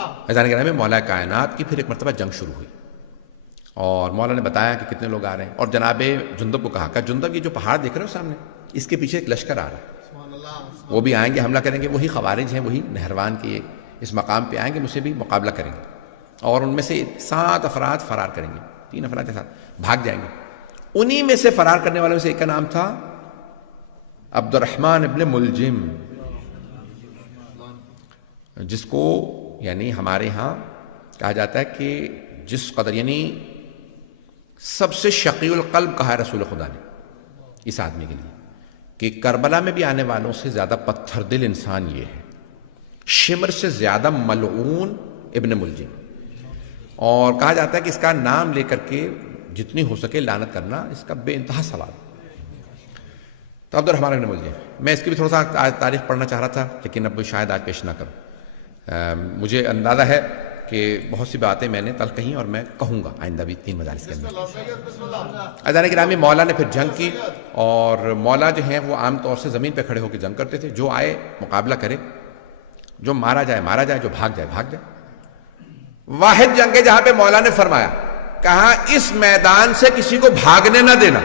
عزیزان گرامی، مولا کائنات کی پھر ایک مرتبہ جنگ شروع ہوئی اور مولا نے بتایا کہ کتنے لوگ آ رہے ہیں، اور جناب جندب کو کہا کہ جندب یہ جو پہاڑ دیکھ رہے ہو سامنے، اس کے پیچھے ایک لشکر آ رہا ہے، وہ بھی آئیں گے، حملہ کریں گے، وہی خوارج ہیں، وہی نہروان کے اس مقام پہ آئیں گے، مجھ سے بھی مقابلہ کریں گے، اور ان میں سے 7 افراد فرار کریں گے، 3 افراد کے ساتھ بھاگ جائیں گے۔ انہی میں سے فرار کرنے والوں میں سے ایک کا نام تھا عبد الرحمن ابن ملجم، جس کو یعنی ہمارے ہاں کہا جاتا ہے کہ جس قدر یعنی سب سے شقی القلب کہا ہے رسول خدا نے اس آدمی کے لیے، کہ کربلا میں بھی آنے والوں سے زیادہ پتھر دل انسان یہ ہے، شمر سے زیادہ ملعون ابن ملجم، اور کہا جاتا ہے کہ اس کا نام لے کر کے جتنی ہو سکے لعنت کرنا اس کا بے انتہا ثواب۔ تو عبد الرحمن ابن ملجم، میں اس کی بھی تھوڑا سا تاریخ پڑھنا چاہ رہا تھا لیکن اب شاید آج پیش نہ کروں۔ مجھے اندازہ ہے کہ بہت سی باتیں میں نے کل کہیں اور میں کہوں گا آئندہ بھی 3 مجالس کے اندر۔ عزیزان گرامی، مولا نے پھر جنگ کی، اور مولا جو ہیں وہ عام طور سے زمین پہ کھڑے ہو کے جنگ کرتے تھے، جو آئے مقابلہ کرے، جو مارا جائے مارا جائے، جو بھاگ جائے بھاگ جائے۔ واحد جنگ ہے جہاں پہ مولا نے فرمایا، کہا اس میدان سے کسی کو بھاگنے نہ دینا۔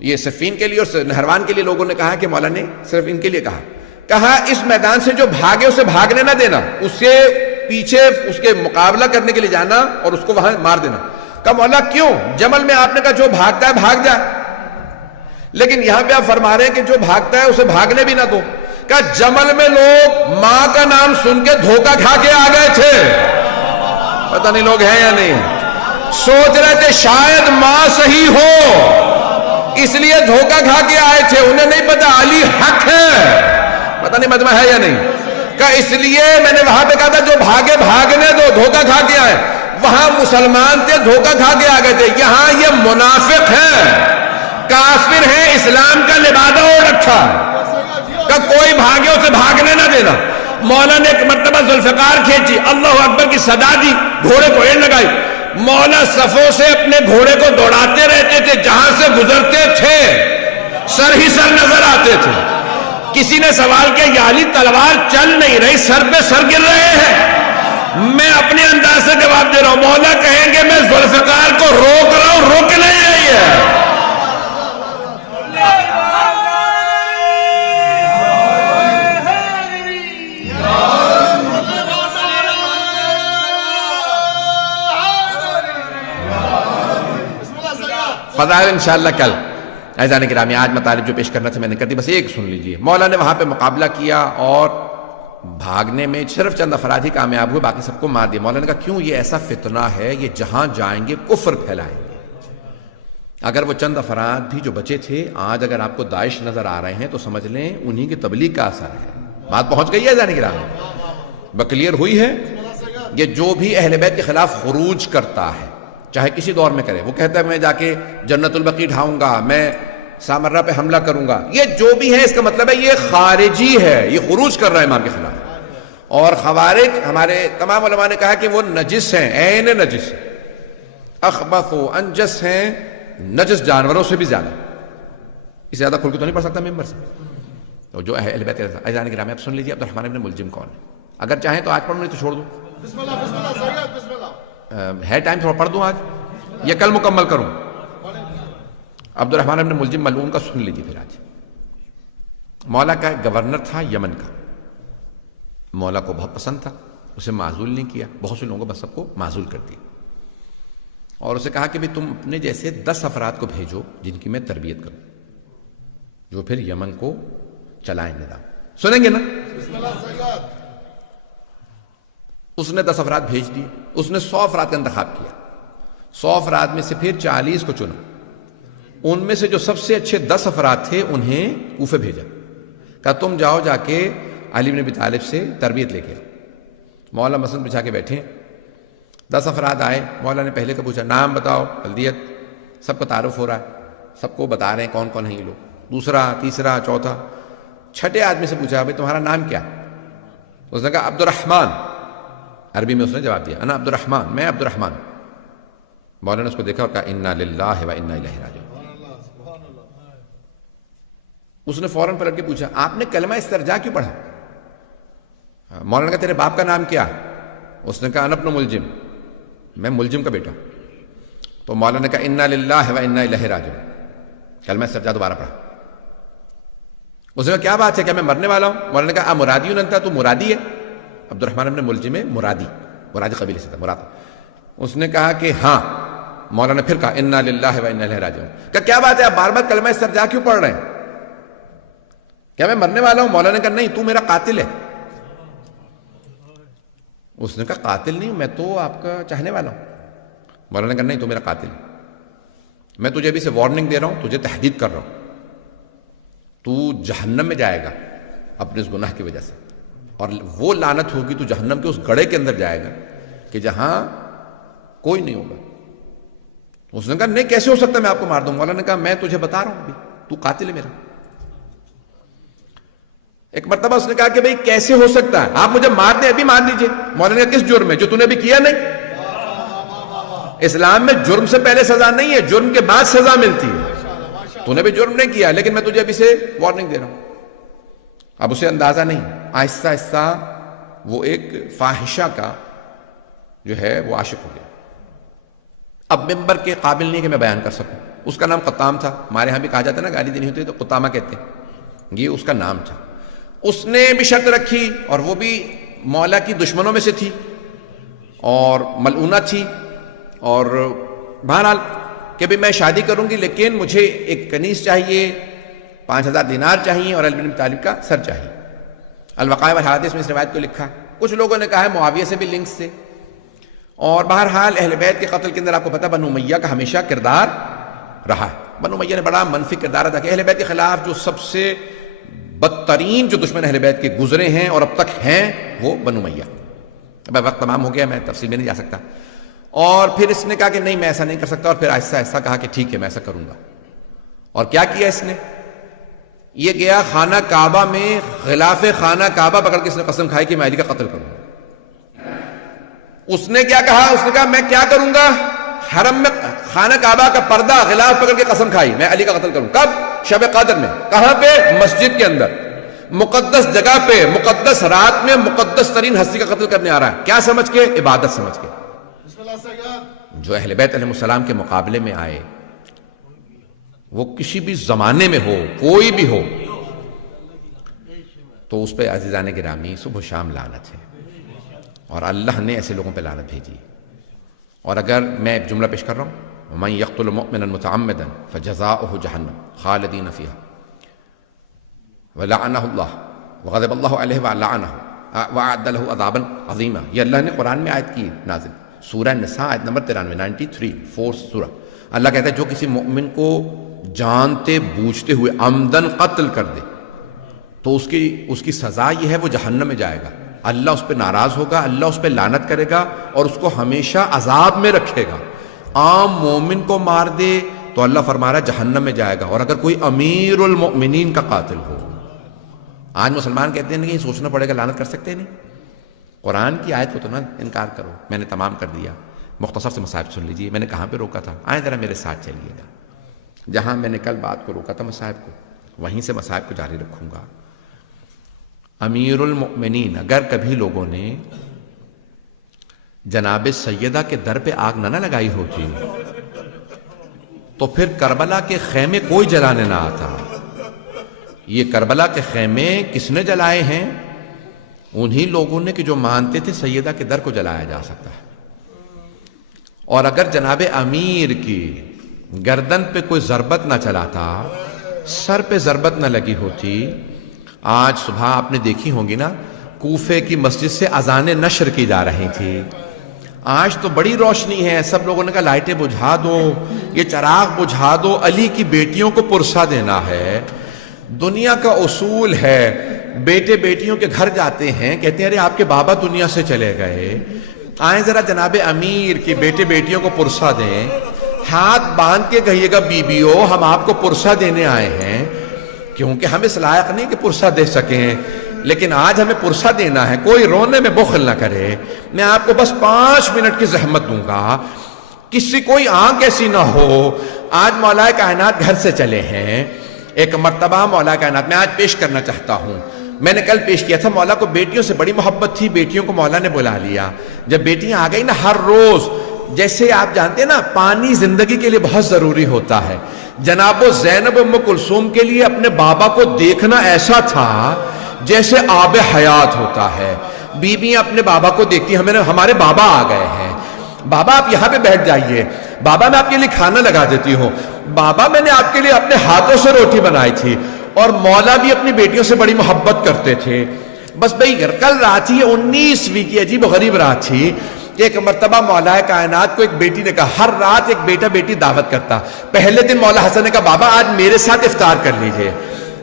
یہ صفین کے لیے اور نہروان کے لیے لوگوں نے کہا کہ مولا نے صرف ان کے لیے کہا اس میدان سے جو بھاگے اسے بھاگنے نہ دینا، اس سے پیچھے اس کے مقابلہ کرنے کے لیے جانا اور اس کو وہاں مار دینا۔ کہا مولا کیوں؟ جمل میں آپ نے کہا جو بھاگتا ہے بھاگ جائے، لیکن یہاں پہ آپ فرما رہے ہیں کہ جو بھاگتا ہے اسے بھاگنے بھی نہ دو۔ کہا جمل میں لوگ ماں کا نام سن کے دھوکہ کھا کے آ گئے تھے، پتہ نہیں لوگ ہیں یا نہیں، سوچ رہے تھے شاید ماں صحیح ہو اس لیے دھوکہ کھا کے آئے تھے، انہیں نہیں پتا علی حق ہے، پتہ نہیں مجمع ہے یا نہیں۔ کہ اس لیے میں نے وہاں پہ کہا تھا جو بھاگے بھاگنے دو، دھوکہ کھا کے آئے، وہاں مسلمان تھے دھوکہ کھا کے آ گئے تھے، یہاں یہ منافق ہیں، کافر ہیں، اسلام کا لبادہ اوڑھ رکھا، کہ کوئی بھاگے اسے بھاگنے نہ دینا۔ مولا نے ایک مرتبہ ذوالفقار کھینچی، اللہ اکبر کی صدا دی، گھوڑے کو اینٹ لگائی، مولا صفوں سے اپنے گھوڑے کو دوڑاتے رہتے تھے، جہاں سے گزرتے تھے سر ہی سر نظر آتے تھے۔ کسی نے سوال کیا یا علی تلوار چل نہیں رہی، سر پہ سر گر رہے ہیں؟ میں اپنے انداز سے جواب دے رہا ہوں، مولا کہیں گے میں ذوالفقار کو روک رہا ہوں، روک نہیں رہی ہے۔ فضائل انشاءاللہ کل۔ عزیزان گرامی، آج مطالب جو پیش کرنا تھا میں نے کر دی، بس ایک سن لیجئے۔ مولا نے وہاں پہ مقابلہ کیا اور بھاگنے میں صرف چند افراد ہی کامیاب ہوئے، باقی سب کو مار دیا۔ مولا نے کہا کیوں؟ یہ ایسا فتنہ ہے، یہ جہاں جائیں گے کفر پھیلائیں گے۔ اگر وہ چند افراد بھی جو بچے تھے آج اگر آپ کو داعش نظر آ رہے ہیں تو سمجھ لیں انہی کی تبلیغ کا اثر ہے۔ بات پہنچ گئی ہے عزیزان گرامی، بکلیئر ہوئی ہے۔ یہ جو بھی اہل بیت کے خلاف خروج کرتا ہے چاہے کسی دور میں کرے، وہ کہتا ہے میں جا کے جنت البقیع ڈھاؤں گا، میں سامرہ پہ حملہ کروں گا، یہ جو بھی ہے اس کا مطلب ہے یہ خارجی ہے، یہ خروج کر رہا ہے امام کے خلاف۔ اور خوارج ہمارے تمام علماء نے کہا کہ وہ نجس ہیں، عین نجس، اخبث و انجس ہیں، نجس جانوروں سے بھی زیادہ۔ اس سے زیادہ کھل کے تو نہیں پڑھ سکتا ممبر سے۔ تو جو اہل بیت عزیزان گرامی، آپ سن لیجیے عبد الرحمن ابن ملجم کون ہے؟ اگر چاہیں تو آج پڑھوں، نہیں تو چھوڑ دوں، بسم اللہ بسم اللہ سید بسم اللہ۔ ہے ٹائم تھوڑا پڑھ دوں آج یا کل مکمل کروں؟ عبد الرحمن ابن ملجم ملعون کا سن لیجیے پھر آج۔ مولا کا گورنر تھا یمن کا، مولا کو بہت پسند تھا، اسے معزول نہیں کیا، بہت سے لوگوں کو بس سب کو معزول کر دیا، اور اسے کہا کہ بھی تم اپنے جیسے 10 افراد کو بھیجو جن کی میں تربیت کروں، جو پھر یمن کو چلائیں نظام۔ سنیں گے نا؟ بسم اللہ سید۔ اس نے 10 افراد بھیج دیے، اس نے 100 افراد کا انتخاب کیا، 100 افراد میں سے پھر 40 کو چنا، ان میں سے جو سب سے اچھے 10 افراد تھے انہیں کوفے بھیجا، کہا تم جاؤ جا کے علی بن ابی طالب سے تربیت لے کے۔ مولا مسند بچھا کے بیٹھے، 10 افراد آئے، مولا نے پہلے کا پوچھا نام بتاؤ، بلدیت، سب کو تعارف ہو رہا ہے، سب کو بتا رہے ہیں کون کون ہیں یہ لوگ، دوسرا تیسرا چوتھا، چھٹے آدمی سے پوچھا بھائی تمہارا نام کیا؟ اس نے کہا عبد الرحمن، عربی میں اس نے جواب دیا انا عبد الرحمن، میں عبد الرحمن۔ مولا نے اس کو دیکھا اور کہا انا للہ و انا الیہ راجعون۔ اس نے فوراً پلٹ کے پوچھا آپ نے کلمہ استرجاع کیوں پڑھا؟ مولانا نے کہا تیرے باپ کا نام کیا؟ اس نے کہا انا ابن ملجم، میں ملجم کا بیٹا ہوں۔ تو مولانا نے کہا انا للہ و انا الیہ راجعون، کلمہ استرجاع دوبارہ پڑھا۔ اس نے کہا کیا بات ہے، کیا میں مرنے والا ہوں؟ مولانا نے کہا مرادی انت، تو مرادی ہے؟ عبد الرحمن ابن ملجم مرادی قبیلے سے تھا، مراد۔ اس نے کہا کہ ہاں۔ مولانا نے پھر کہا انا للہ و انا الیہ راجعون۔ کہا کیا بات ہے، آپ بار بار کلمہ استرجاع کیوں پڑھ رہے ہیں؟ کیا میں مرنے والا ہوں؟ مولانا نے کہا نہیں، تو میرا قاتل ہے۔ اس نے کہا قاتل نہیں، میں تو آپ کا چاہنے والا ہوں۔ مولانا نے کہا نہیں، تو میرا قاتل ہے، میں تجھے ابھی سے وارننگ دے رہا ہوں، تجھے تحدید کر رہا ہوں، تو جہنم میں جائے گا اپنے اس گناہ کی وجہ سے، اور وہ لعنت ہوگی، تو جہنم کے اس گڑھے کے اندر جائے گا کہ جہاں کوئی نہیں ہوگا۔ اس نے کہا نہیں، کیسے ہو سکتا ہے میں آپ کو مار دوں؟ مولانا نے کہا میں تجھے بتا رہا ہوں ابھی، تو قاتل ہے میرا۔ ایک مرتبہ اس نے کہا کہ بھئی کیسے ہو سکتا ہے، آپ مجھے مار دیں، ابھی مار لیجئے۔ مولانا نے کہا کس جرم میں، جو تو نے ابھی کیا نہیں؟ اسلام میں جرم سے پہلے سزا نہیں ہے، جرم کے بعد سزا ملتی ہے۔ تو نے بھی جرم نہیں کیا، لیکن میں تجھے ابھی سے وارننگ دے رہا ہوں۔ اب اسے اندازہ نہیں، آہستہ آہستہ وہ ایک فاحشہ کا جو ہے وہ عاشق ہو گیا۔ اب ممبر کے قابل نہیں کہ میں بیان کر سکوں۔ اس کا نام قطام تھا، ہمارے ہاں بھی کہا جاتا ہے نا، گالی دینی ہوتی ہے تو قطامہ کہتے ہیں، یہ اس کا نام تھا۔ اس نے بھی شرط رکھی، اور وہ بھی مولا کی دشمنوں میں سے تھی اور ملعونہ تھی، اور بہرحال کہ بھی میں شادی کروں گی، لیکن مجھے ایک کنیز چاہیے، 5000 دینار چاہیے، اور علی بن ابی طالب کا سر چاہیے۔ الوقائع والحوادث میں اس روایت کو لکھا۔ کچھ لوگوں نے کہا ہے معاویہ سے بھی لنکس تھے، اور بہرحال اہل بیت کے قتل کے اندر آپ کو پتہ بنو امیہ کا ہمیشہ کردار رہا ہے۔ بنو امیہ نے بڑا منفی کردار ادا کیا۔ اہل بیت کے خلاف جو سب سے بدترین جو دشمن اہل بیت کے گزرے ہیں اور اب تک ہیں، وہ بنو امیہ۔ اب وقت تمام ہو گیا، میں تفصیل میں نہیں جا سکتا۔ اور پھر اس نے کہا کہ نہیں، میں ایسا نہیں کر سکتا، اور پھر آہستہ آہستہ کہا کہ ٹھیک ہے میں ایسا کروں گا۔ اور کیا کیا اس نے؟ یہ گیا خانہ کعبہ میں، غلاف خانہ کعبہ پکڑ کے اس نے قسم کھائی کہ میں علی کا قتل کروں گا۔ اس نے کیا کہا؟ اس نے کہا میں کیا کروں گا؟ حرم میں خانہ کعبہ کا پردہ غلاف پکڑ کے قسم کھائی میں علی کا قتل کروں۔ کب؟ شب قدر میں۔ کہاں پہ؟ مسجد کے اندر، مقدس جگہ پہ، مقدس رات میں مقدس ترین ہستی کا قتل کرنے آ رہا ہے۔ کیا سمجھ کے؟ عبادت سمجھ کے۔ بسم اللہ سید۔ جو اہل بیت علیہ السلام کے مقابلے میں آئے، وہ کسی بھی زمانے میں ہو، کوئی بھی ہو، تو اس پہ عزیزان گرامی صبح و شام لعنت ہے، اور اللہ نے ایسے لوگوں پہ لعنت بھیجی۔ اور اگر میں ایک جملہ پیش کر رہا ہوں، وَمَن يَقْتُلْ مُؤْمِنًا مُتَعَمِّدًا فَجَزَاؤُهُ جَهَنَّمُ خَالِدِينَ فِيهَا وَلَعَنَهُ اللَّهُ وَغَضِبَ اللَّهُ عَلَيْهِ وَلَعَنَهُ وَأَعَدَّ لَهُ عَذَابًا عَظِيمًا۔ یہ اللہ نے قرآن میں آیت کی نازل، سورہ نساء آیت نمبر 93 4 سورہ۔ اللہ کہتا ہے جو کسی مؤمن کو جانتے بوجھتے ہوئے عمدن قتل کر دے تو اس کی سزا یہ ہے، وہ جہنم میں جائے گا، اللہ اس پہ ناراض ہوگا، اللہ اس پہ لعنت کرے گا، اور اس کو ہمیشہ عذاب میں رکھے گا۔ عام مومن کو مار دے تو اللہ فرما رہا ہے جہنم میں جائے گا، اور اگر کوئی امیر المؤمنین کا قاتل ہو۔ آج مسلمان کہتے ہیں کہ سوچنا پڑے گا، لعنت کر سکتے نہیں؟ قرآن کی آیت کو تو نہ انکار کرو۔ میں نے تمام کر دیا، مختصر سے مصائب سن لیجیے۔ میں نے کہاں پہ روکا تھا؟ آئیں ذرا میرے ساتھ چلیے گا۔ جہاں میں نے کل بات کو روکا تھا مصائب کو، وہیں سے مصائب کو جاری رکھوں گا۔ امیر المؤمنین، اگر کبھی لوگوں نے جناب سیدہ کے در پہ آگ نہ لگائی ہوتی تو پھر کربلا کے خیمے کوئی جلانے نہ آتا۔ یہ کربلا کے خیمے کس نے جلائے ہیں؟ انہی لوگوں نے کہ جو مانتے تھے سیدہ کے در کو جلایا جا سکتا ہے۔ اور اگر جناب امیر کی گردن پہ کوئی ضربت نہ چلاتا، سر پہ ضربت نہ لگی ہوتی، آج صبح آپ نے دیکھی ہوں گی نا، کوفے کی مسجد سے اذانیں نشر کی جا رہی تھی۔ آج تو بڑی روشنی ہے، سب لوگوں نے کہا لائٹیں بجھا دو، یہ چراغ بجھا دو، علی کی بیٹیوں کو پرسہ دینا ہے۔ دنیا کا اصول ہے، بیٹے بیٹیوں کے گھر جاتے ہیں، کہتے ہیں ارے آپ کے بابا دنیا سے چلے گئے، آئیں ذرا جناب امیر کی بیٹے بیٹیوں کو پرسہ دیں۔ ہاتھ باندھ کے کہیے گا بیبیوں ہم آپ کو پرسہ دینے آئے ہیں، کیونکہ ہم اس لائق نہیں کہ پرسہ دے سکیں، لیکن آج ہمیں پرسہ دینا ہے، کوئی رونے میں بخل نہ کرے۔ میں آپ کو بس 5 منٹ کی زحمت دوں گا، کسی کوئی آنکھ ایسی نہ ہو۔ آج مولا کائنات گھر سے چلے ہیں، ایک مرتبہ مولا کائنات میں آج پیش کرنا چاہتا ہوں، میں نے کل پیش کیا تھا مولا کو بیٹیوں سے بڑی محبت تھی, بیٹیوں کو مولا نے بلا لیا. جب بیٹیاں آ گئی نا, ہر روز جیسے آپ جانتے ہیں نا پانی زندگی کے لیے بہت ضروری ہوتا ہے, جناب زینب ام کلثوم کے لیے اپنے بابا کو دیکھنا ایسا تھا جیسے آب حیات ہوتا ہے. بیویاں اپنے بابا کو دیکھتی, ہمارے بابا آ گئے ہیں, بابا آپ یہاں پہ بیٹھ جائیے, بابا میں آپ کے لیے کھانا لگا دیتی ہوں, بابا میں نے آپ کے لیے اپنے ہاتھوں سے روٹی بنائی تھی. اور مولا بھی اپنی بیٹیوں سے بڑی محبت کرتے تھے. بس بھئی کل رات تھی 19ویں کی, عجیب و غریب رات تھی. ایک مرتبہ مولا کائنات کو ایک بیٹی نے کہا, ہر رات ایک بیٹا بیٹی دعوت کرتا. پہلے دن مولا حسن نے کہا بابا آج میرے ساتھ افطار کر لیجئے.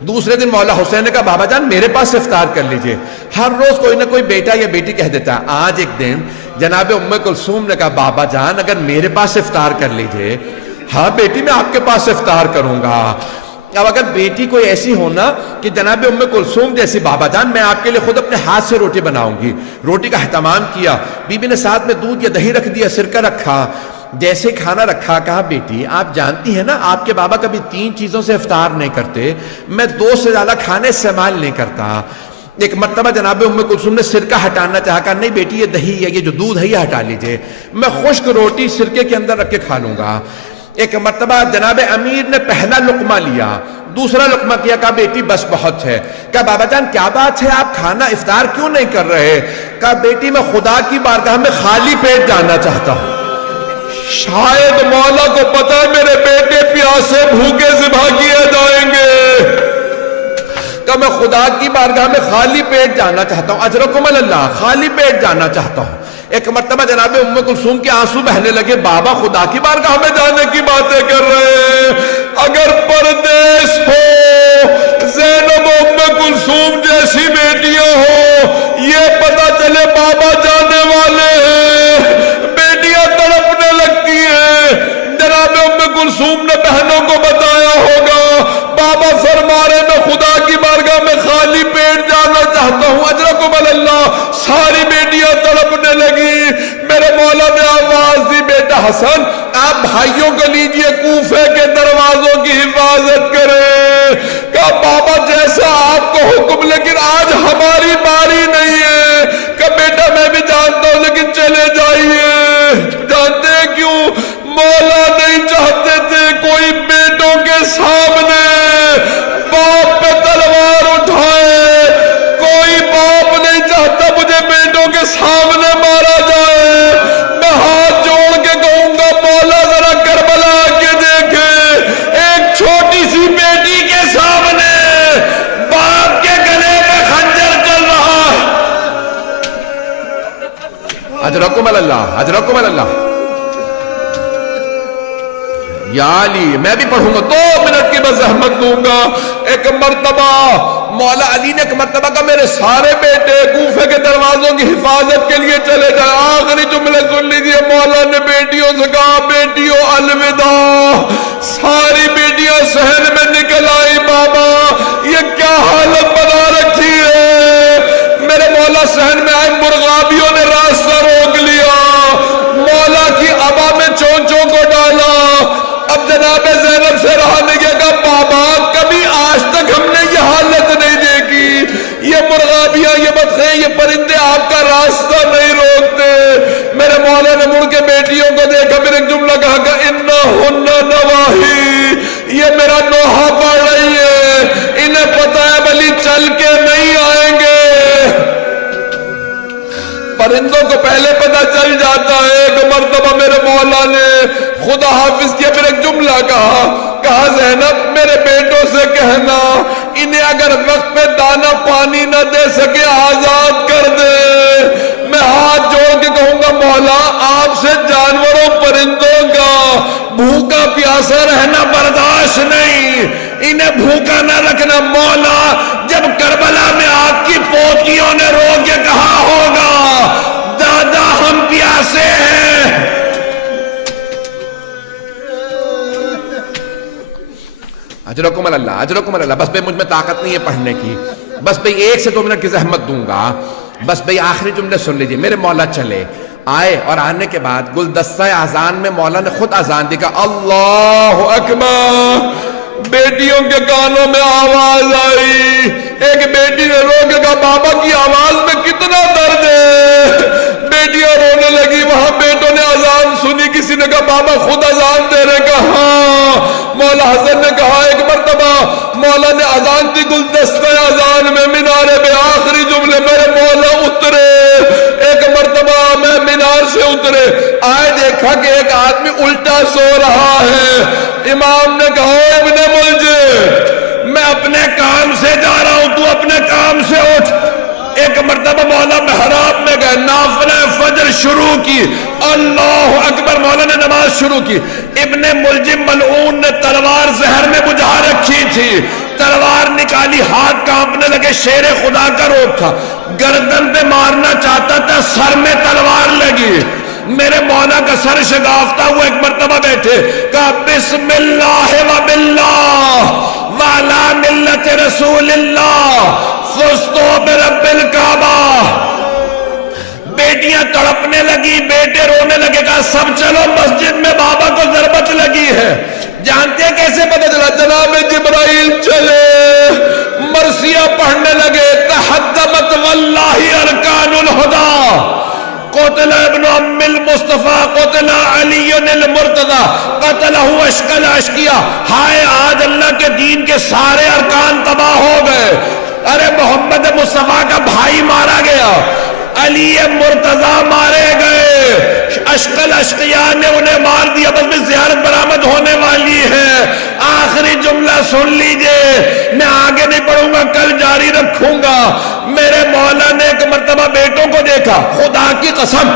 دوسرے دن مولا حسین نے کہا بابا جان میرے پاس افطار کر لیجئے. ہر روز کوئی نہ کوئی بیٹا یا بیٹی کہہ دیتا. آج ایک دن جناب ام کلثوم نے کہا بابا جان اگر میرے پاس افطار کر لیجئے. ہاں بیٹی میں آپ کے پاس افطار کروں گا. اب اگر بیٹی کوئی ایسی ہونا کہ جناب ام کلثوم جیسی, بابا جان میں آپ کے لیے خود اپنے ہاتھ سے روٹی بناؤں گی. روٹی کا اہتمام کیا, بی بی نے ساتھ میں دودھ یا دہی رکھ دیا, سرکہ رکھا. جیسے کھانا رکھا کہا بیٹی آپ جانتی ہیں نا آپ کے بابا کبھی 3 چیزوں سے افطار نہیں کرتے, میں 2 سے زیادہ کھانے استعمال نہیں کرتا. ایک مرتبہ جناب ام کلثوم نے سرکہ ہٹانا چاہا, کہا نہیں بیٹی یہ دہی ہے, یہ جو دودھ ہے یہ ہٹا لیجئے, میں خشک روٹی سرکے کے اندر رکھ کے کھا لوں گا. ایک مرتبہ جناب امیر نے پہلا لقمہ لیا, دوسرا لقمہ کیا, کہا بیٹی بس بہت ہے. کہا بابا جان کیا بات ہے آپ کھانا افطار کیوں نہیں کر رہے؟ کہا بیٹی میں خدا کی بارگاہ میں خالی پیٹ جانا چاہتا ہوں. شاید مولا کو پتا ہے میرے بیٹے پیاسے بھوکے ذبح کیے جائیں گے, کہ میں خدا کی بارگاہ میں خالی پیٹ جانا چاہتا ہوں. اجرکم اللہ, خالی پیٹ جانا چاہتا ہوں. ایک مرتبہ جناب ام کلثوم کے آنسو بہنے لگے, بابا خدا کی بارگاہ میں جانے کی باتیں کر رہے ہیں, اگر پردیس ہو زینب ام کلثوم جیسی بیٹیاں ہو یہ پتا چلے بابا جانے والے ہیں, بیٹیاں تڑپنے لگتی ہیں. جناب ام کلثوم نے بہنوں کو بتایا ہوگا, بابا فرما رہے میں خدا کی بارگاہ میں خالی پیٹ جانا چاہتا ہوں. اجرکم اللہ, ساری بیٹیاں تڑپنے لگی. میرے مولا نے آواز دی بیٹا حسن آپ بھائیوں کو لیجئے کوفے کے دروازوں کی حفاظت کریں. کہا بابا جیسا آپ کو حکم, لیکن آج ہماری باری نہیں ہے. کہا بیٹا میں بھی جانتا ہوں لیکن چلے جائیے. جانتے ہیں کیوں؟ مولا نہیں چاہتے تھے کوئی بیٹوں کے سامنے باپ پہ تلوار اٹھائے. کوئی باپ نہیں چاہتا مجھے بیٹوں کے سامنے مارا جائے. میں ہاتھ جوڑ کے کہوں گا مولا ذرا کربلا کے دیکھے, ایک چھوٹی سی بیٹی کے سامنے باپ کے گلے پہ خنجر چل رہا ہے. اجرکم اللہ, اجرکم اللہ. یا علی میں بھی پڑھوں گا 2 منٹ کی میں زحمت دوں گا. ایک مرتبہ مولا علی نے ایک مرتبہ کہا میرے سارے بیٹے کوفے کے دروازوں کی حفاظت کے لیے چلے جائیں. آخری جملے سن لیجئے, مولا نے بیٹیوں سے کہا بیٹیوں الوداع. ساری بیٹیاں صحن میں نکل آئی. بابا یہ کیا حالت بنا رکھی ہے. میرے مولا صحن میں آئے, مرغابیوں نے راستہ روک لیا, مولا کی عبا میں چونچوں کو ڈالا. اب جناب زینب سے رہا نہیں گیا, کہا بابا کبھی آج تک ہم نے یہ حالت نہیں دیکھی. یہ مرغابیاں, یہ بطخیں, یہ پرندے آپ کا راستہ نہیں روکتے. میرے مولا نے مڑ کے بیٹیوں کو دیکھا, پھر ایک جملہ کہا کہ انہن نواہی, یہ میرا نوحہ پڑھ رہی ہے, انہیں پتا ہے بلی چل کے نہیں آئیں گے. پرندوں کو پہلے پتہ چل جاتا ہے. ایک مرتبہ میرے مولا نے خدا حافظ کیا, پھر ایک جملہ کہا زینب میرے بیٹوں سے کہنا انہیں اگر وقت پہ دانا پانی نہ دے سکے آزاد کر دے. میں ہاتھ جوڑ کے کہوں گا مولا آپ سے جانوروں پرندوں کا بھوکا پیاسا رہنا برداشت نہیں, انہیں بھوکا نہ رکھنا. مولا جب کربلا میں آپ کی پوتیوں نے رو کے کہا ہوگا دادا ہم پیاسے ہیں, اجرکم اللہ, اجرکم اللہ. بس بھئی مجھ میں طاقت نہیں ہے پڑھنے کی, بس بھئی 1 سے 2 منٹ کی زحمت دوں گا. بس بھئی آخری جملے سن لیجئے. میرے مولا چلے آئے اور آنے کے بعد گلدستہ اذان میں مولا نے خود اذان دی, کہا اللہ اکبر بیٹیوں کے کانوں میں آواز آئی، ایک بیٹی نے رو کے کہا بابا کی آواز میں کتنا درد ہے، بیٹیاں رونے لگی، وہاں بیٹوں نے اذان سنی، کسی نے کہا بابا خود اذان دے رہے، کہا ہاں، مولا حسن نے کہا ایک مرتبہ مولا نے اذان دی، گلدستہ اذان میں مینارے میں آخری جملے میرے مولا اترے، ایک مرتبہ میں مینار سے اترے، آئے دیکھا کہ ایک آدمی الٹا سو رہا ہے، امام نے کہا ابن ملجم میں اپنے کام سے جا رہا ہوں، تو اپنے کام سے اٹھ، ایک مرتبہ مولا محراب میں گئے، نافلہ فجر شروع کی، اللہ اکبر، مولا نے نماز شروع کی، ابن ملجم ملعون نے تلوار زہر میں بجھا رکھی تھی، تلوار نکالی، ہاتھ کانپنے لگے، شیر خدا کا روپ تھا، گردن پہ مارنا چاہتا تھا، سر میں تلوار لگی، میرے مولا کا سر شگافتہ ہوا، ایک مرتبہ بیٹھے، کہا بسم اللہ و باللہ وعلا ملت رسول اللہ فزتو برب الکعبہ، بیٹیاں تڑپنے لگی، بیٹے رونے لگے، کہا سب چلو مسجد میں بابا کو ضربت لگی ہے، جانتے ہیں کیسے پتہ چلا؟ جناب جبرائیل چلے، مرثیہ پڑھنے لگے، تحدمت واللہ ارکان الہدی، قتل ابن ام المصطفیٰ، قتل علی المرتضی، قتلہ اشقل اشقیہ، ہائے آج اللہ کے دین کے سارے ارکان تباہ ہو گئے، ارے محمد مصطفیٰ کا بھائی مارا گیا، علی مرتضی مارے گئے، اشقل اشقیہ نے انہیں مار دیا، بس میں زیارت برآمد ہونے والی ہے، آخری جملہ سن لیجئے، میں آگے نہیں پڑھوں گا، کل جاری رکھوں گا، میرے مولا نے ایک مرتبہ بیٹوں کو دیکھا، خدا کی قسم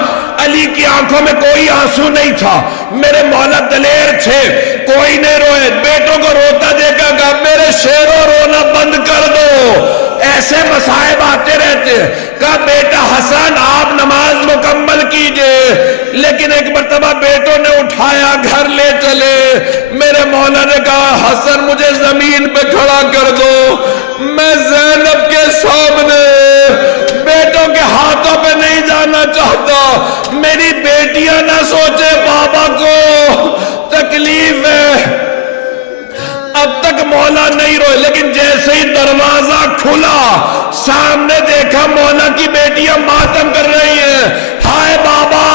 علی کی آنکھوں میں کوئی آنسو نہیں تھا، میرے مولا دلیر تھے، کوئی نہیں روئے، بیٹوں کو روتا دیکھا، کہا میرے شیروں رونا بند کر دو، ایسے مصائب آتے رہتے ہیں، کہا بیٹا حسن آپ نماز مکمل کیجئے، لیکن ایک مرتبہ بیٹوں نے اٹھایا، گھر لے چلے، میرے مولا نے کہا حسن مجھے زمین پہ کھڑا کر دو، میں زینب کے سامنے بیٹوں کے ہاتھوں پہ نہیں جانا چاہتا، میری بیٹیاں نہ سوچے بابا کو تکلیف ہے، اب تک مولا نہیں روئے، لیکن جیسے ہی دروازہ کھلا سامنے دیکھا مولا کی بیٹیاں ماتم کر رہی ہیں، ہائے بابا،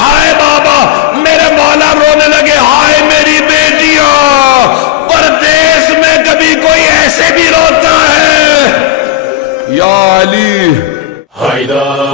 ہائے بابا، میرے مولا رونے لگے، ہائے میری بیٹیاں، پردیس میں کبھی کوئی ایسے بھی روتا ہے، یا علی حیدر